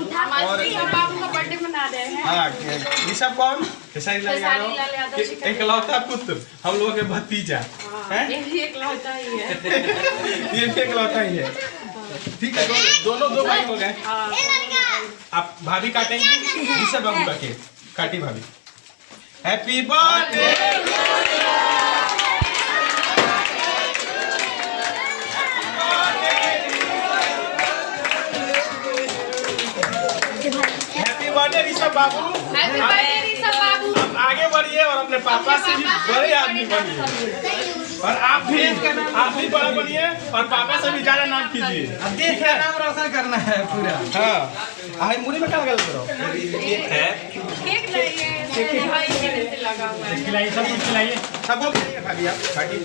और बाबू का बर्थडे मना रहे हैं। हाँ, ये सब कौन? खेसारी लाल यादव एकलौता पुत्र, हम लोगों के भतीजा है। ये एकलौता ही है। ये एकलौता ही है। ठीक है, दोनों दो भाई हो गए। आप भाभी काटेंगे, ऋषभ बाबू का केक काटी भाभी। Happy birthday. Happy birthday Rishabh बाबू। हैप्पी बर्थडे ऋषभ बाबू। आप आगे बढ़िए और अपने पापा से भी बड़े आदमी बनिए। और आप भी बड़ा बनिए और पापा से भी ज्यादा नाम कीजिए। अब देश का नाम रोशन करना है पूरा। हाँ, आई मुड़ी में क्या लगा करो? केक नहीं है, भाई के से लगा हुआ है। खिलाइए, सब कुछ खिलाइए। सबको खाली आप खाली।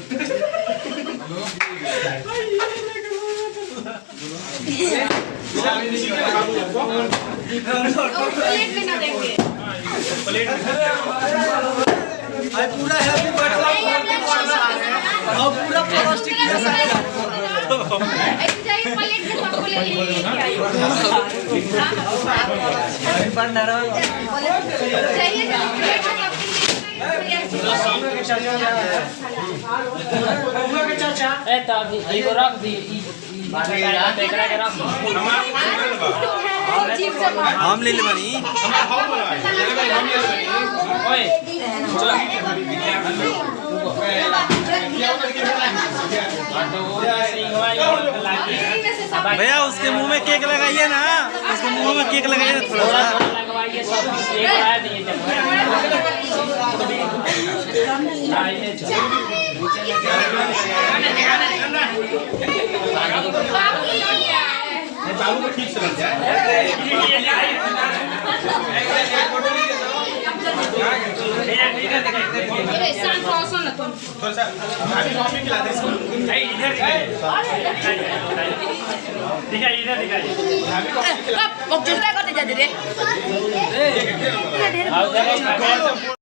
प्लेट में ना देंगे। प्लेट में पूरा हैप्पी बर्थडे और पूरा प्लास्टिक ऐसे जाइए प्लेट में सबको ले लीजिए। चाहिए प्लेट में चाचा रख दी हम ले लेबनी। भैया उसके मुंह में केक लगाइए ना, उसके मुंह में केक लगाइए ना थोड़ा सा। बाबू को ठीक से लग जाए। थोड़ा सा भाभी मम्मी खिला दे इसको। इधर दिखाइए। जूता करते जाते रे।